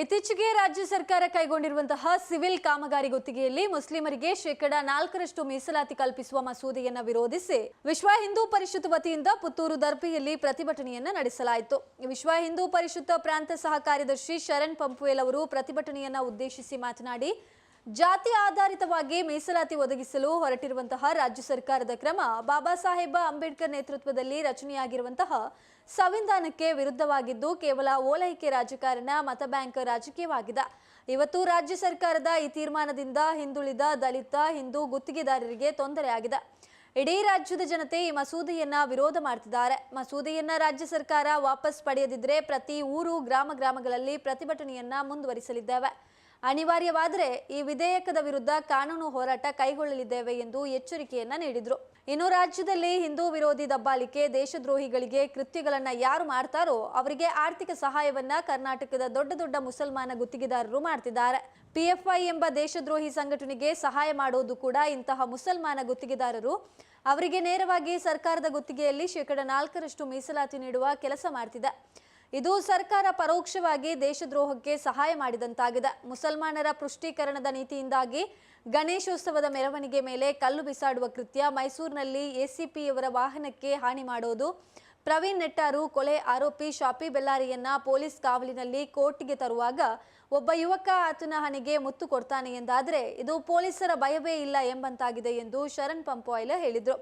ಇತ್ತೀಚೆಗೆ ರಾಜ್ಯ ಸರ್ಕಾರ ಕೈಗೊಂಡಿರುವಂತಹ ಸಿವಿಲ್ ಕಾಮಗಾರಿ ಗುತ್ತಿಗೆಯಲ್ಲಿ ಮುಸ್ಲಿಮರಿಗೆ ಶೇಕಡಾ ನಾಲ್ಕರಷ್ಟು ಮೀಸಲಾತಿ ಕಲ್ಪಿಸುವ ಮಸೂದೆಯನ್ನು ವಿರೋಧಿಸಿ ವಿಶ್ವ ಹಿಂದೂ ಪರಿಷತ್ ವತಿಯಿಂದ ಪುತ್ತೂರು ದರ್ಪಿಯಲ್ಲಿ ಪ್ರತಿಭಟನೆಯನ್ನು ನಡೆಸಲಾಯಿತು. ವಿಶ್ವ ಹಿಂದೂ ಪರಿಷತ್ ಪ್ರಾಂತ ಸಹ ಕಾರ್ಯದರ್ಶಿ ಶರಣ್ ಪಂಪುವೇಲ್ ಅವರು ಪ್ರತಿಭಟನೆಯನ್ನು ಉದ್ದೇಶಿಸಿ ಮಾತನಾಡಿ, ಜಾತಿ ಆಧಾರಿತವಾಗಿ ಮೀಸಲಾತಿ ಒದಗಿಸಲು ಹೊರಟಿರುವಂತಹ ರಾಜ್ಯ ಸರ್ಕಾರದ ಕ್ರಮ ಬಾಬಾ ಸಾಹೇಬ ಅಂಬೇಡ್ಕರ್ ನೇತೃತ್ವದಲ್ಲಿ ರಚನೆಯಾಗಿರುವಂತಹ ಸಂವಿಧಾನಕ್ಕೆ ವಿರುದ್ಧವಾಗಿದ್ದು ಕೇವಲ ಓಲೈಕೆ ರಾಜಕಾರಣ, ಮತ ಬ್ಯಾಂಕ್ ರಾಜಕೀಯವಾಗಿದೆ. ಇವತ್ತು ರಾಜ್ಯ ಸರ್ಕಾರದ ಈ ತೀರ್ಮಾನದಿಂದ ಹಿಂದುಳಿದ ದಲಿತ, ಹಿಂದೂ ಗುತ್ತಿಗೆದಾರರಿಗೆ ತೊಂದರೆಯಾಗಿದೆ. ಇಡೀ ರಾಜ್ಯದ ಜನತೆ ಈ ಮಸೂದೆಯನ್ನ ವಿರೋಧ ಮಾಡ್ತಿದ್ದಾರೆ. ಮಸೂದೆಯನ್ನ ರಾಜ್ಯ ಸರ್ಕಾರ ವಾಪಸ್ ಪಡೆಯದಿದ್ರೆ ಪ್ರತಿ ಊರು, ಗ್ರಾಮ, ಗ್ರಾಮಗಳಲ್ಲಿ ಪ್ರತಿಭಟನೆಯನ್ನ ಮುಂದುವರಿಸಲಿದ್ದೇವೆ. ಅನಿವಾರ್ಯವಾದರೆ ಈ ವಿಧೇಯಕದ ವಿರುದ್ಧ ಕಾನೂನು ಹೋರಾಟ ಕೈಗೊಳ್ಳಲಿದ್ದೇವೆ ಎಂದು ಎಚ್ಚರಿಕೆಯನ್ನ ನೀಡಿದ್ರು. ಇನ್ನು ರಾಜ್ಯದಲ್ಲಿ ಹಿಂದೂ ವಿರೋಧಿ ದಬ್ಬಾಳಿಕೆ, ದೇಶದ್ರೋಹಿಗಳಿಗೆ ಕೃತ್ಯಗಳನ್ನ ಯಾರು ಮಾಡ್ತಾರೋ ಅವರಿಗೆ ಆರ್ಥಿಕ ಸಹಾಯವನ್ನ ಕರ್ನಾಟಕದ ದೊಡ್ಡ ದೊಡ್ಡ ಮುಸಲ್ಮಾನ ಗುತ್ತಿಗೆದಾರರು ಮಾಡ್ತಿದ್ದಾರೆ. ಪಿಎಫ್ಐ ಎಂಬ ದೇಶದ್ರೋಹಿ ಸಂಘಟನೆಗೆ ಸಹಾಯ ಮಾಡೋದು ಕೂಡ ಇಂತಹ ಮುಸಲ್ಮಾನ ಗುತ್ತಿಗೆದಾರರು. ಅವರಿಗೆ ನೇರವಾಗಿ ಸರ್ಕಾರದ ಗುತ್ತಿಗೆಯಲ್ಲಿ ಶೇಕಡ ನಾಲ್ಕರಷ್ಟು ಮೀಸಲಾತಿ ನೀಡುವ ಕೆಲಸ ಮಾಡ್ತಿದೆ. ಇದು ಸರ್ಕಾರ ಪರೋಕ್ಷವಾಗಿ ದೇಶದ್ರೋಹಕ್ಕೆ ಸಹಾಯ ಮಾಡಿದಂತಾಗಿದೆ. ಮುಸಲ್ಮಾನರ ಪುಷ್ಟೀಕರಣದ ನೀತಿಯಿಂದಾಗಿ ಗಣೇಶೋತ್ಸವದ ಮೆರವಣಿಗೆ ಮೇಲೆ ಕಲ್ಲು ಬಿಸಾಡುವ ಕೃತ್ಯ, ಮೈಸೂರಿನಲ್ಲಿ ಎಸಿಪಿಯವರ ವಾಹನಕ್ಕೆ ಹಾನಿ ಮಾಡೋದು, ಪ್ರವೀಣ್ ನೆಟ್ಟಾರು ಕೊಲೆ ಆರೋಪಿ ಶಾಪಿ ಬೆಲ್ಲಾರಿಯನ್ನ ಪೊಲೀಸ್ ಕಾವಲಿನಲ್ಲಿ ಕೋರ್ಟ್ಗೆ ತರುವಾಗ ಒಬ್ಬ ಯುವಕ ಆತನ ಹಣೆಗೆ ಮುತ್ತು ಕೊಡ್ತಾನೆ ಎಂದಾದರೆ ಇದು ಪೊಲೀಸರ ಭಯವೇ ಇಲ್ಲ ಎಂಬಂತಾಗಿದೆ ಎಂದು ಶರಣ್ ಪಂಪಾಯ್ಲ ಹೇಳಿದರು.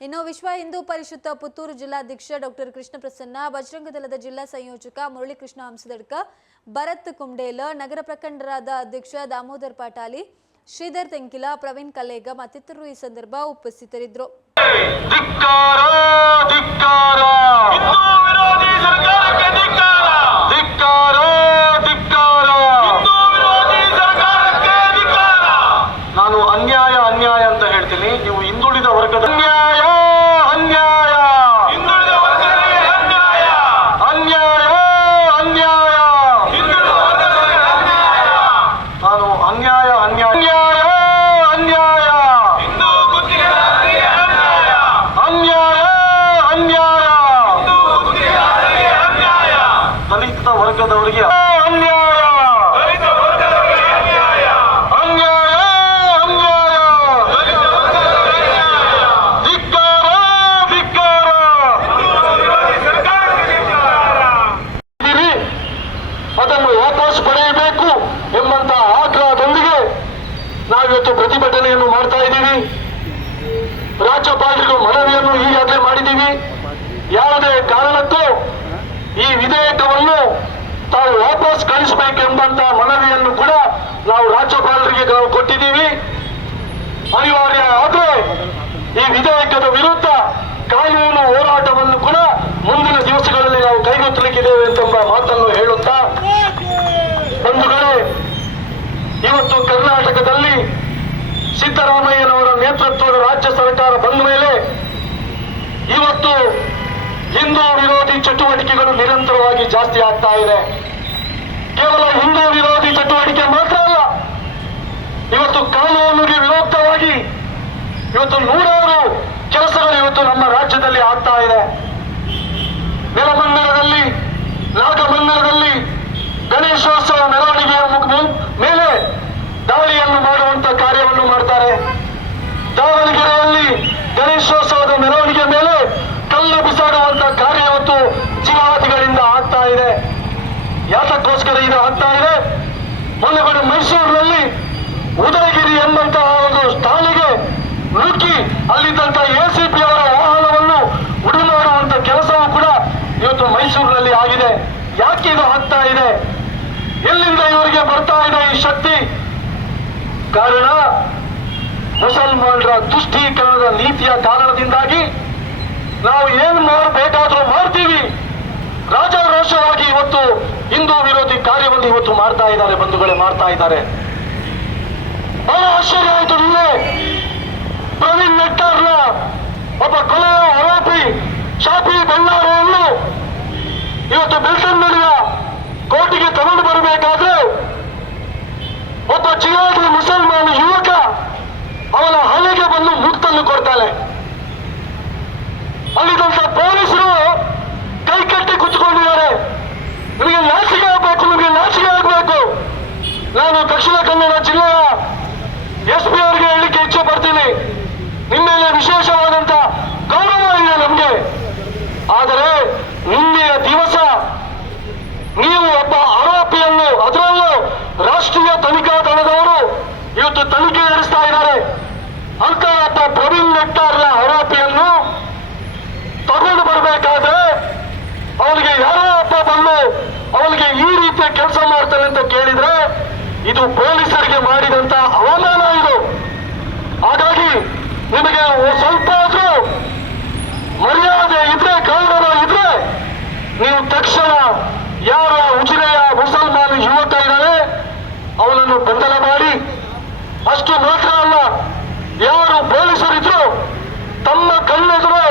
ಇನ್ನು ವಿಶ್ವ ಹಿಂದೂ ಪರಿಷತ್ ಪುತ್ತೂರು ಜಿಲ್ಲಾಧ್ಯಕ್ಷ ಡಾಕ್ಟರ್ ಕೃಷ್ಣ ಪ್ರಸನ್ನ ಬಜರಂಗ ದಳದ ಜಿಲ್ಲಾ ಸಂಯೋಜಕ ಮುರಳೀಕೃಷ್ಣ ಹಂಸದಡ್ಕ, ಭರತ್ ಕುಂಡೇಲ, ನಗರ ಪ್ರಖಂಡರಾದ ಅಧ್ಯಕ್ಷ ದಾಮೋದರ್ ಪಾಟಾಲಿ, ಶ್ರೀಧರ್ ತೆಂಕಿಲ, ಪ್ರವೀಣ್ ಕಲೇಗ ಮತ್ತಿತರರು ಈ ಸಂದರ್ಭ ಉಪಸ್ಥಿತರಿದ್ದರು. ಧಿಕ್ಕಾರ ಹಿಂದೂ ವಿರೋಧಿ ಸರ್ಕಾರಕ್ಕೆ ಧಿಕ್ಕಾರ ನಾನು ಅನ್ಯಾಯ ಅನ್ಯಾಯ ಅಂತ ಹೇಳ್ತೀನಿ ನೀವು ಹಿಂದುಳಿದ ವರ್ಗದ ಅನ್ಯಾಯ ಅನ್ಯಾಯ ಹಿಂದುಳಿದ ವರ್ಗಗಳಿಗೆ ಅನ್ಯಾಯ ಅನ್ಯಾಯ ಅನ್ಯಾಯ ಹಿಂದುಳಿದ ವರ್ಗಗಳಿಗೆ ಅನ್ಯಾಯ ನಾನು ಅನ್ಯಾಯ ಅನ್ಯಾಯ ಅನ್ಯಾಯ ಅನ್ಯಾಯ ಹಿಂದೂ ಗುತ್ತಿಗೆದಾರರಿಗೆ ಅನ್ಯಾಯ ಅನ್ಯಾಯ ಅನ್ಯಾಯ ಹಿಂದೂ ಗುತ್ತಿಗೆದಾರರಿಗೆ ಅನ್ಯಾಯ ದಲಿತ ವರ್ಗದವರಿಗೆ ಅನ್ಯಾಯ ದಲಿತ ವರ್ಗದವರಿಗೆ ಅನ್ಯಾಯ ಅನ್ಯಾಯ ಅನ್ಯಾಯ ದಲಿತ ವರ್ಗದವರಿಗೆ ಅನ್ಯಾಯ ಧಿಕ್ಕಾರ ಧಿಕ್ಕಾರ ಹಿಂದೂ ವಿರೋಧಿ ಸರ್ಕಾರಕ್ಕೆ ಧಿಕ್ಕಾರ ಅನ್ಯಾಯ ಅದನ್ನು ವಾಪಸ್ ಪಡೆಯಬೇಕು ಎಂಬಂತ ಆಗ್ರಹದೊಂದಿಗೆ ನಾವಿವತ್ತು ಪ್ರತಿಭಟನೆಯನ್ನು ಮಾಡ್ತಾ ಇದ್ದೀವಿ ರಾಜ್ಯಪಾಲರಿಗೂ ಮನವಿಯನ್ನು ಈಗಾಗಲೇ ಮಾಡಿದ್ದೀವಿ ಯಾವುದೇ ಕಾರಣಕ್ಕೂ ಈ ವಿಧೇಯಕವನ್ನು ತಾವು ವಾಪಸ್ ಕಳಿಸಬೇಕೆಂಬಂತ ಮನವಿಯನ್ನು ಕೂಡ ನಾವು ರಾಜ್ಯಪಾಲರಿಗೆ ನಾವು ಕೊಟ್ಟಿದ್ದೀವಿ. ಅನಿವಾರ್ಯ ಆದರೆ ಈ ವಿಧೇಯಕದ ವಿರುದ್ಧ ಕಾನೂನು ಹೋರಾಟವನ್ನು ಕೂಡ ಮುಂದಿನ ದಿವಸಗಳಲ್ಲಿ ನಾವು ಕೈಗೊತ್ತಲಿಕ್ಕಿದ್ದೇವೆ ಎಂಬ ಮಾತನ್ನು ಹೇಳುತ್ತಾ, ಬಂಧುಗಳೇ, ಇವತ್ತು ಕರ್ನಾಟಕದಲ್ಲಿ ಸಿದ್ದರಾಮಯ್ಯನವರ ನೇತೃತ್ವದ ರಾಜ್ಯ ಸರ್ಕಾರ ಬಂದ ಮೇಲೆ ಇವತ್ತು ಹಿಂದೂ ವಿರೋಧಿ ಚಟುವಟಿಕೆಗಳು ನಿರಂತರವಾಗಿ ಜಾಸ್ತಿ ಆಗ್ತಾ ಇದೆ. ಕೇವಲ ಹಿಂದೂ ವಿರೋಧಿ ಚಟುವಟಿಕೆ ಮಾತ್ರ ಅಲ್ಲ, ಇವತ್ತು ಕಾನೂನಿಗೆ ವಿರೋಧವಾಗಿ ಇವತ್ತು ನೂರಾರು ಕೆಲಸಗಳು ಇವತ್ತು ನಮ್ಮ ರಾಜ್ಯದಲ್ಲಿ ಆಗ್ತಾ ಇದೆ. ನೆಲಮಂಗಲದಲ್ಲಿ, ನಾಗಮಂಗಲದಲ್ಲಿ ಗಣೇಶೋತ್ಸವ ಮೆರವಣಿಗೆಯ ಮೇಲೆ ದಾಳಿಯನ್ನು ಮಾಡುವಂತ ಕಾರ್ಯವನ್ನು ಮಾಡ್ತಾರೆ. ದಾವಣಗೆರೆಯಲ್ಲಿ ಗಣೇಶೋತ್ಸವದ ಮೆರವಣಿಗೆ ಮೇಲೆ ಕಲ್ಲು ಬಿಸಾಡುವಂತ ಕಾರ್ಯ ಇವತ್ತು ಜಿಹಾದಿಗಳಿಂದ ಆಗ್ತಾ ಇದೆ. ಯಾತಕ್ಕೋಸ್ಕರ ಇದು, ಆಗ್ತಾ ಇದೆ. ಮೊನ್ನೆ ಕಡೆ ಮೈಸೂರಿನಲ್ಲಿ ಉದಯಗಿರಿ ಎಂಬಂತಹ ಒಂದು ಸ್ಥಾನಿಗೆ ನುಗ್ಗಿ ಅಲ್ಲಿದ್ದಂತ ಎಸಿಪಿ ಅವರ ವಾಹನವನ್ನು ಉಡಿ ಮಾಡುವಂತ ಕೆಲಸವೂ ಕೂಡ ಇವತ್ತು ಮೈಸೂರಿನಲ್ಲಿ ಆಗಿದೆ. ಯಾಕೆ ಇದು ಆಗ್ತಾ ಇದೆ? ಎಲ್ಲಿಂದ ಇವರಿಗೆ ಬರ್ತಾ ಇದೆ ಈ ಶಕ್ತಿ? ಕಾರಣ, ಮುಸಲ್ಮಾನರ ತುಷ್ಟೀಕರಣದ ನೀತಿಯ ಕಾರಣದಿಂದಾಗಿ ನಾವು ಏನು ಮಾಡಬೇಕಾದ್ರೂ ಮಾಡ್ತೀವಿ. ರಾಜಾರೋಷವಾಗಿ ವಿರೋಧಿ ಇವತ್ತು ಮಾಡ್ತಾ ಇದ್ದಾರೆ, ಬಂಧುಗಳೇ ಮಾಡ್ತಾ ಇದ್ದಾರೆ. ಬಹಳ ಆಶ್ಚರ್ಯ ಆಯಿತು ನಿನ್ನೆ ಪ್ರವೀಣ್ ನೆಟ್ಟಾರ್ನ ಒಬ್ಬ ಕೊಲೆಯ ಆರೋಪಿ, ಶಾಪಿ ಬಳ್ಳಾರಿಯನ್ನು ಇವತ್ತು ಬೆಳ್ತಂಗಡಿಯ ಕೋರ್ಟಿಗೆ ತಗೊಂಡು ಬರಬೇಕಾದ್ರೆ ಒಬ್ಬ ಜಿಹಾದಿ ಮುಸಲ್ಮಾನ ಯುವಕ ಅವನ ಹಲೆಗೆ ಬಂದು ಮುಕ್ತನ್ನು ಕೊಡ್ತಾನೆ. ಅಲ್ಲಿದ್ದಂತ ಪೊಲೀಸರು ಕೈ ಕಟ್ಟಿ ಕುತ್ಕೊಂಡಿದ್ದಾರೆ. ಇವತ್ತು ತನಿಖೆ ನಡೆಸ್ತಾ ಇದ್ದಾರೆ. ಅಂತ ಪ್ರವೀಣ್ ನೆಟ್ಟಾರ್ನ ಆರೋಪಿಯನ್ನು ತಗೊಂಡು ಬರಬೇಕಾದ್ರೆ ಅವನಿಗೆ ಯಾರೋ ಒಬ್ಬ ಬಂದು ಅವನಿಗೆ ಈ ರೀತಿಯ ಕೆಲಸ ಮಾಡ್ತಾನೆ ಅಂತ ಕೇಳಿದ್ರೆ ಇದು ಪೊಲೀಸರಿಗೆ ಮಾಡಿದಂತ ಅವಮಾನ ಇದು. ಹಾಗಾಗಿ ನಿಮಗೆ ಸ್ವಲ್ಪ ಆದ್ರೂ ಮರ್ಯಾದೆ ಇದ್ರೆ ಗೌರವ ಇದ್ರೆ ನೀವು ತಕ್ಷಣ ಯಾರ ಉಜಿರೆಯ ಮುಸಲ್ಮಾನ ಯುವಕ ಇದ್ದಾನೆ ಅವನನ್ನು ಬಂಧನ ಮಾಡಿ ಅಷ್ಟು ಮಾತ್ರ ಅಲ್ಲ ಯಾರು ಪೊಲೀಸರಿದ್ರು ತಮ್ಮ ಕಣ್ಣೆದುರೇ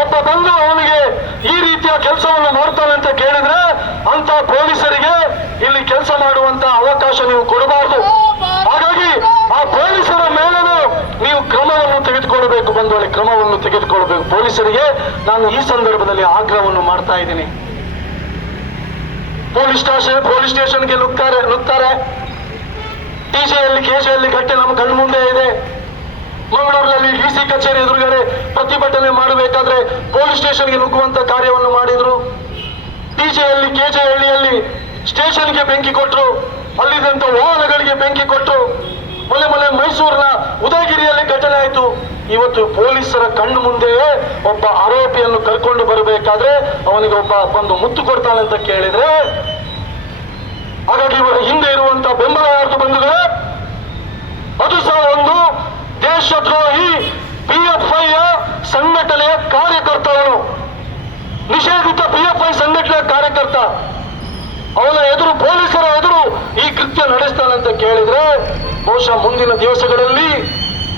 ಒಬ್ಬ ಬಂದು ಅವನಿಗೆ ಈ ರೀತಿಯ ಕೆಲಸವನ್ನು ಮಾಡ್ತಾನೆ ಅಂತ ಕೇಳಿದ್ರೆ ಅಂತ ಪೊಲೀಸರಿಗೆ ಇಲ್ಲಿ ಕೆಲಸ ಮಾಡುವಂತ ಅವಕಾಶ ನೀವು ಕೊಡಬಾರದು. ಹಾಗಾಗಿ ಆ ಪೊಲೀಸರ ಮೇಲೂ ನೀವು ಕ್ರಮವನ್ನು ತೆಗೆದುಕೊಳ್ಳಬೇಕು ಬಂದವಳೆ ಕ್ರಮವನ್ನು ತೆಗೆದುಕೊಳ್ಳಬೇಕು. ಪೊಲೀಸರಿಗೆ ನಾನು ಈ ಸಂದರ್ಭದಲ್ಲಿ ಆಗ್ರಹವನ್ನು ಮಾಡ್ತಾ ಇದ್ದೀನಿ. ಪೊಲೀಸ್ ಸ್ಟೇಷನ್, ಪೊಲೀಸ್ ಸ್ಟೇಷನ್ಗೆ ನುಗ್ತಾರೆ ನುಗ್ತಾರೆ. ಟಿಜೆಯಲ್ಲಿ ಕೆಜೆಯಲ್ಲಿ ಘಟನೆ ನಮ್ಮ ಕಣ್ಮುಂದೆ ಇದೆ. ಮಂಗಳೂರಿನಲ್ಲಿ ಡಿ ಸಿ ಕಚೇರಿ ಎದುರುಗಡೆ ಪ್ರತಿಭಟನೆ ಮಾಡಬೇಕಾದ್ರೆ ಪೊಲೀಸ್ ಸ್ಟೇಷನ್ಗೆ ನುಗ್ಗುವಂತ ಕಾರ್ಯವನ್ನು ಮಾಡಿದ್ರು. ಡಿಜೆಯಲ್ಲಿ ಹಳ್ಳಿಯಲ್ಲಿ ಸ್ಟೇಷನ್ಗೆ ಬೆಂಕಿ ಕೊಟ್ಟರು ಅಲ್ಲಿದ್ದಂತ ವಾಹನಗಳಿಗೆ ಬೆಂಕಿ ಕೊಟ್ಟು ಮೊನ್ನೆ ಮೊನ್ನೆ ಮೈಸೂರಿನ ಉದಯಗಿರಿಯಲ್ಲಿ ಘಟನೆ ಆಯಿತು. ಇವತ್ತು ಪೊಲೀಸರ ಕಣ್ಣು ಮುಂದೆಯೇ ಒಬ್ಬ ಆರೋಪಿಯನ್ನು ಕರ್ಕೊಂಡು ಬರಬೇಕಾದ್ರೆ ಅವನಿಗೆ ಒಬ್ಬ ಬಂದು ಮುತ್ತು ಕೊಡ್ತಾನೆ ಅಂತ ಕೇಳಿದ್ರೆ, ಹಾಗಾಗಿ ಇವರ ಹಿಂದೆ ಇರುವಂತ ಬೆಂಬಲ ಯಾರ್ದು ಬಂದಿದೆ ಅದು ಸಹ ಒಂದು ದೇಶದ್ರೋಹಿ ಪಿಎಫ್ಐಯ ಸಂಘಟನೆಯ ಕಾರ್ಯಕರ್ತ ಅವನು ನಿಷೇಧಿತ ಪಿಎಫ್ಐ ಸಂಘಟನೆಯ ಕಾರ್ಯಕರ್ತ. ಅವನ ಎದುರು ಪೊಲೀಸರ ಎದುರು ಈ ಕೃತ್ಯ ನಡೆಸ್ತಾನಂತ ಕೇಳಿದ್ರೆ ಬಹುಶಃ ಮುಂದಿನ ದಿವಸಗಳಲ್ಲಿ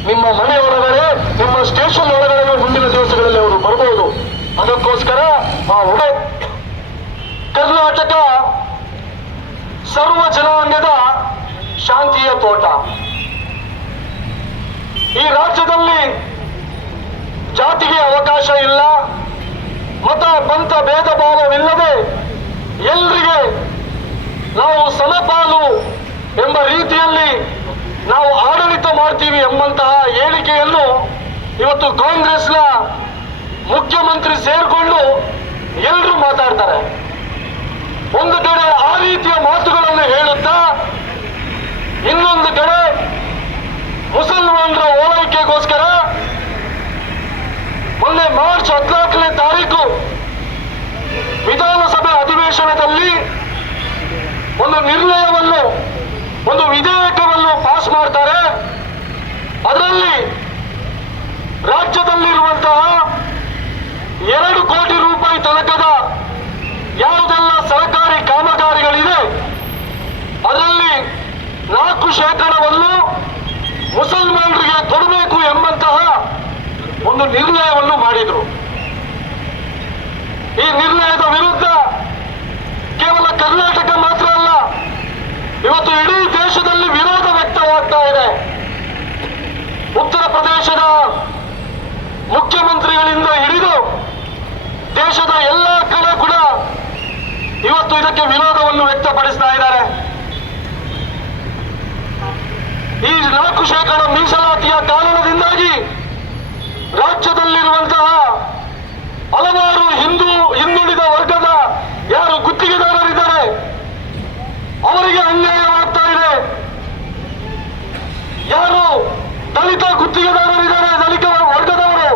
ನಿಮ್ಮ ಮನೆ ಒಳಗಡೆ, ನಿಮ್ಮ ಸ್ಟೇಷನ್ ಒಳಗಡೆ ಮುಂದಿನ ದಿವಸಗಳಲ್ಲಿ ಅವರು ಬರಬಹುದು ಅದಕ್ಕೋಸ್ಕರ ಆ ಉಡೆ ಕರ್ನಾಟಕ ಸರ್ವ ಜನಾಂಗದ ಶಾಂತಿಯ ತೋಟ. ಈ ರಾಜ್ಯದಲ್ಲಿ ಜಾತಿಗೆ ಅವಕಾಶ ಇಲ್ಲ, ಮತ, ಪಂಥ ಭೇದ ಭಾವವಿಲ್ಲದೆ ಎಲ್ರಿಗೆ ನಾವು ಸಮಪಾಲು ಎಂಬ ರೀತಿಯಲ್ಲಿ ನಾವು ಆಡಳಿತ ಮಾಡ್ತೀವಿ ಎಂಬಂತಹ ಹೇಳಿಕೆಯನ್ನು ಇವತ್ತು ಕಾಂಗ್ರೆಸ್ನ ಮುಖ್ಯಮಂತ್ರಿ ಸೇರಿಕೊಂಡು ಎಲ್ಲರೂ ಮಾತಾಡ್ತಾರೆ. ಒಂದು ಕಡೆ ಆ ರೀತಿಯ ಮಾತುಗಳನ್ನು ಹೇಳುತ್ತಾ ಇನ್ನೊಂದು ಕಡೆ ಮುಸಲ್ಮಾನರ ಓಲೈಕೆಗೋಸ್ಕರ ಮೊನ್ನೆ ಮಾರ್ಚ್ ಹದಿನಾಲ್ಕನೇ ತಾರೀಕು ವಿಧಾನಸಭೆ ಅಧಿವೇಶನದಲ್ಲಿ ಒಂದು ನಿರ್ಣಯವನ್ನು, ಒಂದು ವಿಧೇಯಕವನ್ನು ಪಾಸ್ ಮಾಡ್ತಾರೆ. ಅದರಲ್ಲಿ ರಾಜ್ಯದಲ್ಲಿರುವಂತಹ ಎರಡು ಕೋಟಿ ರೂಪಾಯಿ ತನಕದ ಯಾವುದೆಲ್ಲ ಸರ್ಕಾರಿ ಕಾಮಗಾರಿಗಳಿದೆ, ಅದರಲ್ಲಿ ನಾಲ್ಕು ಶೇಕಡವನ್ನು ಮುಸಲ್ಮಾನರಿಗೆ ಕೊಡಬೇಕು ಎಂಬಂತಹ ಒಂದು ನಿರ್ಣಯವನ್ನು ಮಾಡಿದ್ರು ಈ ನಿರ್ಣಯದ ವಿರುದ್ಧ ಕೇವಲ ಕರ್ನಾಟಕ ಮಾತ್ರ ಅಲ್ಲ ಇವತ್ತು ಇಡೀ ದೇಶದಲ್ಲಿ ವಿರೋಧ ವ್ಯಕ್ತವಾಗ್ತಾ ಇದೆ ಉತ್ತರ ಪ್ರದೇಶದ ಮುಖ್ಯಮಂತ್ರಿಗಳಿಂದ ಹಿಡಿದು ದೇಶದ ಎಲ್ಲ ಕಡೆ ಕೂಡ ಇವತ್ತು ಇದಕ್ಕೆ ವಿರೋಧವನ್ನು ವ್ಯಕ್ತಪಡಿಸ್ತಾ ಇದ್ದಾರೆ ಈ ನಾಲ್ಕು ಶೇಕಡ ಮೀಸಲಾತಿಯ ಕಾರಣದಿಂದಾಗಿ ರಾಜ್ಯದಲ್ಲಿರುವಂತಹ ಹಲವಾರು ಹಿಂದೂ ಹಿಂದುಳಿದ ವರ್ಗದ ಯಾರು ಗುತ್ತಿಗೆದಾರರಿದ್ದಾರೆ ಅವರಿಗೆ ಅನ್ಯಾಯವಾಗ್ತಾ ಇದೆ ಯಾರು ದಲಿತ ಗುತ್ತಿಗೆದಾರರಿದ್ದಾರೆ ದಲಿತ ವರ್ಗದವರು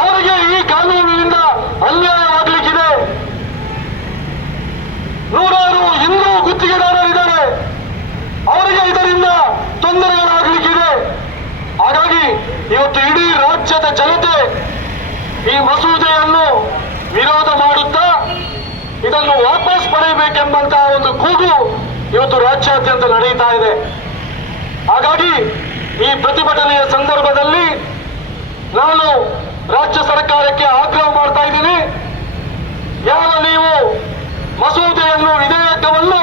ಅವರಿಗೆ ಈ ಕಾನೂನಿನಿಂದ ಅನ್ಯಾಯವಾಗಲಿಕ್ಕಿದೆ ನೂರಾರು ಹಿಂದೂ ಗುತ್ತಿಗೆದಾರರಿದ್ದಾರೆ ಅವರಿಗೆ ಇದರಿಂದ ತೊಂದರೆಗಳಾಗಲಿಕ್ಕಿದೆ ಹಾಗಾಗಿ ಇವತ್ತು ಇಡೀ ರಾಜ್ಯದ ಜನತೆ ಈ ಮಸೂದೆಯನ್ನು ವಿರೋಧ ಮಾಡುತ್ತಾ ಇದನ್ನು ವಾಪಸ್ ಪಡೆಯಬೇಕೆಂಬಂತಹ ಒಂದು ಕೂಗು ಇವತ್ತು ರಾಜ್ಯಾದ್ಯಂತ ನಡೆಯುತ್ತಾ ಇದೆ. ಹಾಗಾಗಿ ಈ ಪ್ರತಿಭಟನೆಯ ಸಂದರ್ಭದಲ್ಲಿ ನಾನು ರಾಜ್ಯ ಸರ್ಕಾರಕ್ಕೆ ಆಗ್ರಹ ಮಾಡ್ತಾ ಇದ್ದೀನಿ. ಯಾವ ನೀವು ಮಸೂದೆಯನ್ನು ವಿಧೇಯಕವನ್ನು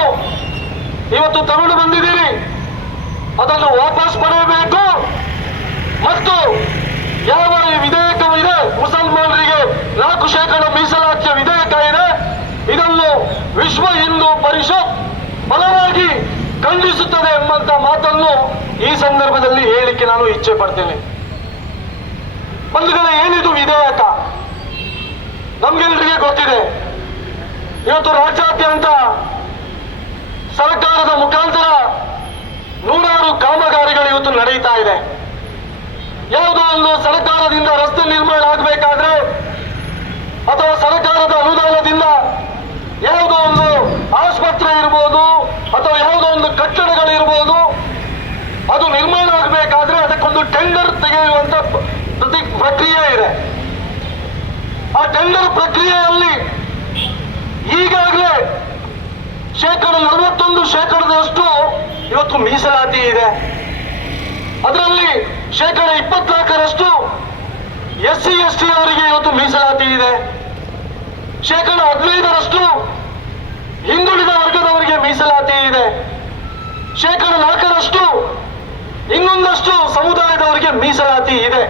ಇವತ್ತು ತಗೊಂಡು ಬಂದಿದ್ದೀರಿ, ಅದನ್ನು ವಾಪಸ್ ಪಡೆಯಬೇಕು ಮತ್ತು ಯಾವ ವಿಧೇಯಕವಿದೆ, ಮುಸಲ್ಮಾನರಿಗೆ ನಾಲ್ಕು ಶೇಕಡ ಮೀಸಲಾತಿಯ ವಿಧೇಯಕ ಇದೆ. ಇದನ್ನು ವಿಶ್ವ ಹಿಂದೂ ಪರಿಷತ್ ಬಲವಾಗಿ ಖಂಡಿಸುತ್ತದೆ ಎಂಬಂತ ಮಾತನ್ನು ಈ ಸಂದರ್ಭದಲ್ಲಿ ಹೇಳಿಕೆ ನಾನು ಇಚ್ಛೆ ಪಡ್ತೇನೆ. ಕಡೆ ಏನಿದು ವಿಧೇಯಕ? ನಮ್ಗೆಲ್ರಿಗೆ ಗೊತ್ತಿದೆ. ಇವತ್ತು ರಾಜ್ಯಾದ್ಯಂತ ಸರ್ಕಾರದ ಮುಖಾಂತರ ನೂರಾರು ಕಾಮಗಾರಿಗಳು ಯಾವುದೋ ಒಂದು ಸರ್ಕಾರದಿಂದ ರಸ್ತೆ ನಿರ್ಮಾಣ ಆಗಬೇಕಾದ್ರೆ ಅಥವಾ ಸರ್ಕಾರದ ಅನುದಾನದಿಂದ ಯಾವುದೋ ಒಂದು ಆಸ್ಪತ್ರೆ ಇರ್ಬೋದು ಅಥವಾ ಯಾವುದೋ ಒಂದು ಕಟ್ಟಡಗಳಿರ್ಬೋದು, ಅದು ನಿರ್ಮಾಣ ಆಗಬೇಕಾದ್ರೆ ಅದಕ್ಕೊಂದು ಟೆಂಡರ್ ತೆಗೆಯುವಂತ ಪ್ರತಿ ಪ್ರಕ್ರಿಯೆ ಇದೆ. ಆ ಟೆಂಡರ್ ಪ್ರಕ್ರಿಯೆಯಲ್ಲಿ ಈಗಾಗಲೇ ಶೇಕಡ ನಲವತ್ತೊಂದು ಶೇಕಡದಷ್ಟು ಇವತ್ತು ಮೀಸಲಾತಿ ಇದೆ. ಅದರಲ್ಲಿ ಶೇಕಡ ಇಪ್ಪತ್ನಾಲ್ಕರಷ್ಟು ಎಸ್ ಸಿ ಎಸ್ ಟಿ ಅವರಿಗೆ ಇವತ್ತು ಮೀಸಲಾತಿ ಇದೆ. ಶೇಕಡ ಹದಿನೈದರಷ್ಟು ಹಿಂದುಳಿದ ವರ್ಗದವರಿಗೆ ಮೀಸಲಾತಿ ಇದೆ. ಶೇಕಡ ನಾಲ್ಕರಷ್ಟು ಇನ್ನೊಂದಷ್ಟು ಸಮುದಾಯದವರಿಗೆ ಮೀಸಲಾತಿ ಇದೆ.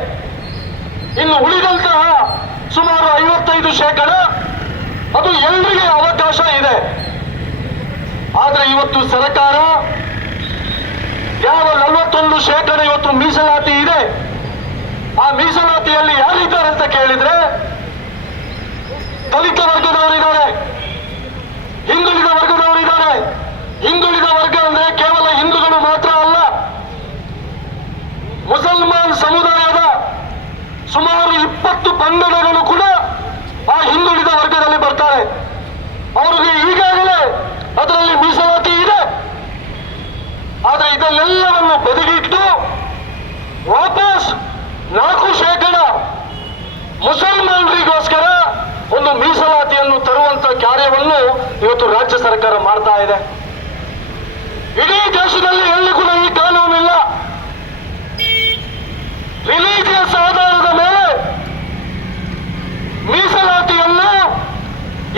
ಇನ್ನು ಉಳಿದಂತಹ ಸುಮಾರು ಐವತ್ತೈದು ಶೇಕಡ ಅದು ಎಲ್ರಿಗೆ ಅವಕಾಶ ಇದೆ. ಆದರೆ ಇವತ್ತು ಸರ್ಕಾರ ಯಾವ ನಲವತ್ತೊಂದು ಶೇಕಡ ಇವತ್ತು ಮೀಸಲಾತಿ ಇದೆ? ಆ ಮೀಸಲಾತಿಯಲ್ಲಿ ಯಾರಿದ್ದಾರೆ ಅಂತ ಕೇಳಿದ್ರೆ ದಲಿತ ವರ್ಗದವರಿದ್ದಾರೆ ಹಿಂದುಳಿದ ವರ್ಗದವರಿದ್ದಾರೆ ಹಿಂದುಳಿದ ವರ್ಗ ಅಂದ್ರೆ ಕೇವಲ ಹಿಂದೂಗಳು ಮಾತ್ರ ಅಲ್ಲ ಮುಸಲ್ಮಾನ್ ಸಮುದಾಯದ ಸುಮಾರು ಇಪ್ಪತ್ತು ಪಂಗಡಗಳು ಕೂಡ ಆ ಹಿಂದುಳಿದ ವರ್ಗದಲ್ಲಿ ಬರ್ತಾರೆ ಅವರಿಗೆ ಈಗಾಗಲೇ ಅದರಲ್ಲಿ ಮೀಸಲಾತಿ ಇದೆ ಆದ್ರೆ ಇದನ್ನೆಲ್ಲವನ್ನು ಬದಿಗಿಟ್ಟು ವಾಪಸ್ ನಾಲ್ಕು ಶೇಕಡ ಮುಸಲ್ಮಾನರಿಗೋಸ್ಕರ ಒಂದು ಮೀಸಲಾತಿಯನ್ನು ತರುವಂತ ಕಾರ್ಯವನ್ನು ಇವತ್ತು ರಾಜ್ಯ ಸರ್ಕಾರ ಮಾಡ್ತಾ ಇದೆ. ಇಡೀ ದೇಶದಲ್ಲಿ ಎಲ್ಲಿ ಕೂಡ ಈ ಕಾನೂನಿಲ್ಲ. ರಿಲೀಜಿಯಸ್ ಆಧಾರದ ಮೇಲೆ ಮೀಸಲಾತಿಯನ್ನು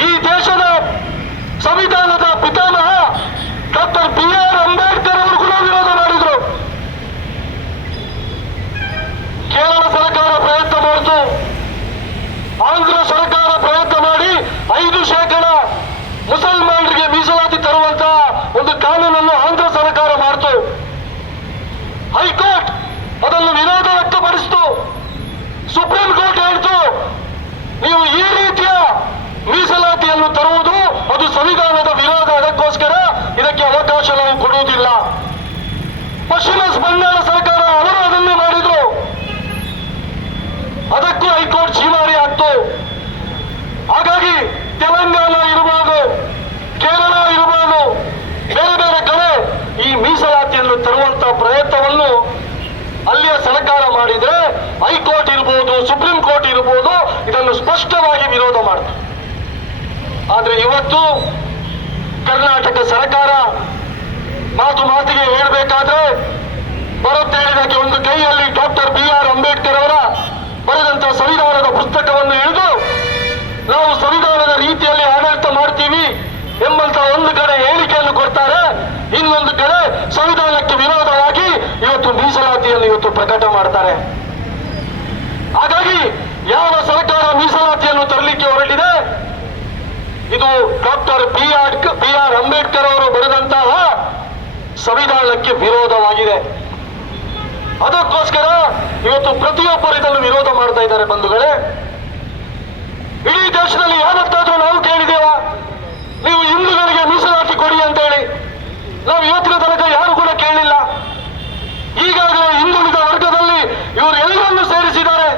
ಈ ದೇಶದ ಸಂವಿಧಾನದ ಪಿತಾಮಹ ಡಾಕ್ಟರ್ ಬಿ ಆರ್ ಅಂಬೇಡ್ಕರ್ ಅವರು ಕೂಡ ವಿರೋಧ ಮಾಡಿದ್ರು ಕೇರಳ ಸರ್ಕಾರ ಪ್ರಯತ್ನ ಮಾಡಿತು ಆಂಧ್ರ ಸರ್ಕಾರ ಪ್ರಯತ್ನ ಮಾಡಿ ಐದು ಶೇಕಡ ಮುಸಲ್ಮಾನರಿಗೆ ಮೀಸಲಾತಿ ತರುವಂತ ಒಂದು ಕಾನೂನನ್ನು ಆಂಧ್ರ ಸರ್ಕಾರ ಮಾಡಿತು ಹೈಕೋರ್ಟ್ ಅದನ್ನು ವಿರೋಧ ವ್ಯಕ್ತಪಡಿಸಿತು ಸುಪ್ರೀಂ ಕೋರ್ಟ್ ಹೇಳ್ತು ನೀವು ಈ ರೀತಿಯ ಮೀಸಲಾತಿಯನ್ನು ತರುವುದು ಅದು ಸಂವಿಧಾನದ ವಿರೋಧ ಅದಕ್ಕೋಸ್ಕರ ಇದಕ್ಕೆ ಅವಕಾಶ ನಾವು ಕೊಡುವುದಿಲ್ಲ ಪಶ್ಚಿಮ ಬಂಗಾಳ ಸರ್ಕಾರ ಅವರು ಅದನ್ನು ಮಾಡಿದ್ರು ಅದಕ್ಕೂ ಹೈಕೋರ್ಟ್ ಛೀಮಾರಿ ಆಗ್ತು ಹಾಗಾಗಿ ತೆಲಂಗಾಣ ಇರಬಹುದು ಕೇರಳ ಇರಬಹುದು ಬೇರೆ ಬೇರೆ ಕಡೆ ಈ ಮೀಸಲಾತಿಯನ್ನು ತರುವಂತ ಪ್ರಯತ್ನವನ್ನು ಅಲ್ಲಿಯ ಸರ್ಕಾರ ಮಾಡಿದ್ರೆ ಹೈಕೋರ್ಟ್ ಇರಬಹುದು ಸುಪ್ರೀಂ ಕೋರ್ಟ್ ಇರಬಹುದು ಇದನ್ನು ಸ್ಪಷ್ಟವಾಗಿ ವಿರೋಧ ಮಾಡ್ತಾರೆ. ಆದ್ರೆ ಇವತ್ತು ಕರ್ನಾಟಕ ಸರ್ಕಾರ ಮಾತು ಮಾತಿಗೆ ಹೇಳ್ಬೇಕಾದ್ರೆ ಬರುತ್ತೆ ಹೇಳಿದಕ್ಕೆ ಒಂದು ಕೈಯಲ್ಲಿ ಡಾಕ್ಟರ್ ಬಿ ಆರ್ ಅಂಬೇಡ್ಕರ್ ಅವರ ಬರೆದಂತ ಸಂವಿಧಾನದ ಪುಸ್ತಕವನ್ನು ಹಿಡಿದು ನಾವು ಸಂವಿಧಾನದ ರೀತಿಯಲ್ಲಿ ಆಡಳಿತ ಮಾಡ್ತೀವಿ ಎಂಬಂತ ಒಂದು ಕಡೆ ಹೇಳಿಕೆಯನ್ನು ಕೊಡ್ತಾರೆ. ಇನ್ನೊಂದು ಕಡೆ ಸಂವಿಧಾನಕ್ಕೆ ವಿರೋಧವಾಗಿ ಇವತ್ತು ಮೀಸಲಾತಿಯನ್ನು ಇವತ್ತು ಪ್ರಕಟ ಮಾಡ್ತಾರೆ ಹಾಗಾಗಿ ಯಾವ ಸರ್ಕಾರ ಮೀಸಲಾತಿಯನ್ನು ತರಲಿಕ್ಕೆ ಹೊರಟಿದೆ ಇದು doctor B R B R Ambedkar ಅವರು ಬರೆದಂತಹ ಸಂವಿಧಾನಕ್ಕೆ ವಿರೋಧವಾಗಿದೆ. ಅದಕ್ಕೋಸ್ಕರ ಇವತ್ತು ಪ್ರತಿಯೊಬ್ಬರು ಇದನ್ನು ವಿರೋಧ ಮಾಡ್ತಾ ಇದ್ದಾರೆ ಬಂಧುಗಳೇ. ಇಡೀ ದೇಶದಲ್ಲಿ ಯಾವತ್ತಾದ್ರೂ ನಾವು ಕೇಳಿದೇವಾ ನೀವು ಹಿಂದೂಗಳಿಗೆ ಮೀಸಲಾತಿ ಕೊಡಿ ಅಂತ ಹೇಳಿ ನಾವು ಇವತ್ತಿನ ತನಕ ಯಾರು ಕೂಡ ಕೇಳಿಲ್ಲ ಈಗಾಗಲೇ ಹಿಂದುಳಿದ ವರ್ಗದಲ್ಲಿ ಇವರು ಎಲ್ಲರನ್ನು ಸೇರಿಸಿದ್ದಾರೆ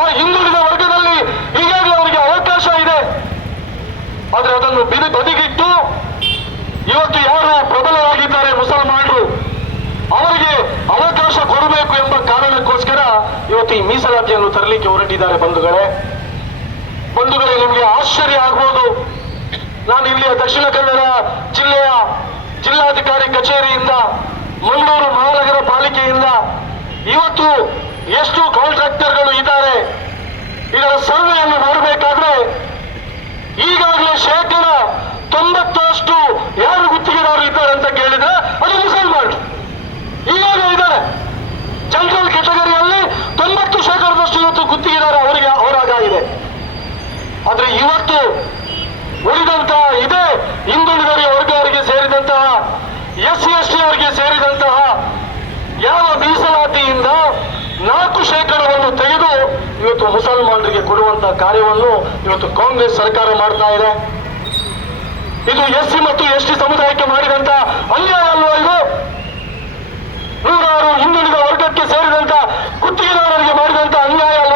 ಆ ಹಿಂದುಳಿದ ವರ್ಗದಲ್ಲಿ ಈಗಾಗಲೇ ಅವರಿಗೆ ಅವಕಾಶ ಇದೆ ಆದ್ರೆ ಅದನ್ನು ಬಿಡಿ ಬದಿಗಿಟ್ಟು ಇವತ್ತು ಯಾರು ಪ್ರಬಲರಾಗಿದ್ದಾರೆ ಮುಸಲ್ಮಾನರು, ಅವರಿಗೆ ಅವಕಾಶ ಕೊಡಬೇಕು ಎಂಬ ಕಾರಣಕ್ಕೋಸ್ಕರ ಇವತ್ತು ಈ ಮೀಸಲಾತಿಯನ್ನು ತರಲಿಕ್ಕೆ ಹೊರಟಿದ್ದಾರೆ ಬಂಧುಗಳೇ. ಬಂಧುಗಳೇ, ನಿಮಗೆ ಆಶ್ಚರ್ಯ ಆಗ್ಬೋದು. ನಾನು ಇಲ್ಲಿಯ ದಕ್ಷಿಣ ಕನ್ನಡ ಜಿಲ್ಲೆಯ ಜಿಲ್ಲಾಧಿಕಾರಿ ಕಚೇರಿಯಿಂದ, ಮಂಗಳೂರು ಮಹಾನಗರ ಪಾಲಿಕೆಯಿಂದ ಇವತ್ತು ಎಷ್ಟು ಕಾಂಟ್ರಾಕ್ಟರ್ಗಳು ಇದ್ದಾರೆ, ಇದರ ಸರ್ವೆಯನ್ನು ಮಾಡಬೇಕಾದ್ರೆ ಈಗಾಗಲೇ ಶೇಕಡ ತೊಂಬತ್ತಷ್ಟು ಯಾರು ಗುತ್ತಿಗೆದಾರರು ಇದ್ದಾರೆ ಅಂತ ಕೇಳಿದ್ರೆ ಅದು ಮುಸಲ್ಮಾನ್ ಈಗಾಗಲೇ ಇದ್ದಾರೆ. ಜನರಲ್ ಕೆಟಗರಿಯಲ್ಲಿ ತೊಂಬತ್ತು ಶೇಕಡದಷ್ಟು ಇವತ್ತು ಗುತ್ತಿಗೆದಾರ ಅವರಿಗೆ ಅವರಾಗಿದೆ ಆದ್ರೆ ಇವತ್ತು ಉಳಿದಂತಹ ಇದೇ ಹಿಂದುಳಿದ ವರ್ಗವರಿಗೆ ಸೇರಿದಂತಹ ಎಸ್ ಸಿ ಎಸ್ ಟಿ ಅವರಿಗೆ ಸೇರಿದಂತಹ ಯಾವ ಮೀಸಲಾತಿಯಿಂದ ಇವತ್ತು ಮುಸಲ್ಮಾನರಿಗೆ ಕೊಡುವಂತಹ ಕಾರ್ಯವನ್ನು ಇವತ್ತು ಕಾಂಗ್ರೆಸ್ ಸರ್ಕಾರ ಮಾಡ್ತಾ ಇದೆ. ಇದು ಎಸ್ ಸಿ ಮತ್ತು ಎಸ್ ಟಿ ಸಮುದಾಯಕ್ಕೆ ಮಾಡಿದಂತ ಅನ್ಯಾಯ ಅಲ್ವಾ ಇದು? ನೂರಾರು ಹಿಂದುಳಿದ ವರ್ಗಕ್ಕೆ ಸೇರಿದಂತ ಗುತ್ತಿಗೆದಾರರಿಗೆ ಮಾಡಿದಂತ ಅನ್ಯಾಯ ಅಲ್ಲ